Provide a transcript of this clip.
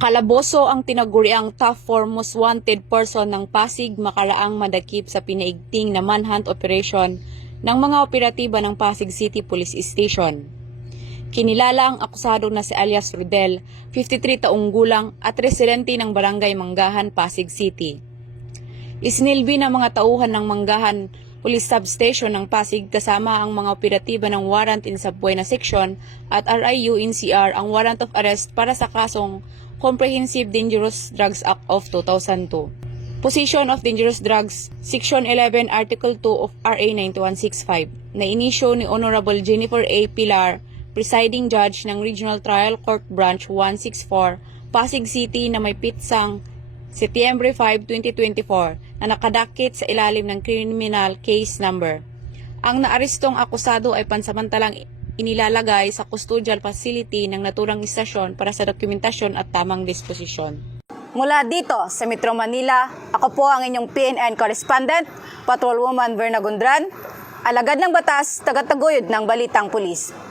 Kalaboso ang tinaguriang top 4 most wanted person ng Pasig makaraang madakip sa pinaigting na manhunt operation ng mga operatiba ng Pasig City Police Station. Kinilala ang akusado na si alias Rodel, 53 taong gulang at residente ng Barangay Manggahan, Pasig City. Isinilbi ng mga tauhan ng Manggahan Police Substation ng Pasig kasama ang mga operatiba ng Warrant in Subbuena Section at RIU NCR ang warrant of arrest para sa kasong Comprehensive Dangerous Drugs Act of 2002. Possession of Dangerous Drugs, Section 11, Article 2 of RA 9165, na inisyo ni Honorable Jennifer A. Pilar, Presiding Judge ng Regional Trial Court Branch 164, Pasig City na may pitsang Setyembre 5, 2024 na nakadakit sa ilalim ng criminal case number. Ang naarestong akusado ay pansamantalang inilalagay sa custodial facility ng naturang istasyon para sa dokumentasyon at tamang disposisyon. Mula dito sa Metro Manila, ako po ang inyong PNN correspondent, Patrolwoman Verna Gondran, alagad ng batas, tagataguyod ng Balitang Pulis.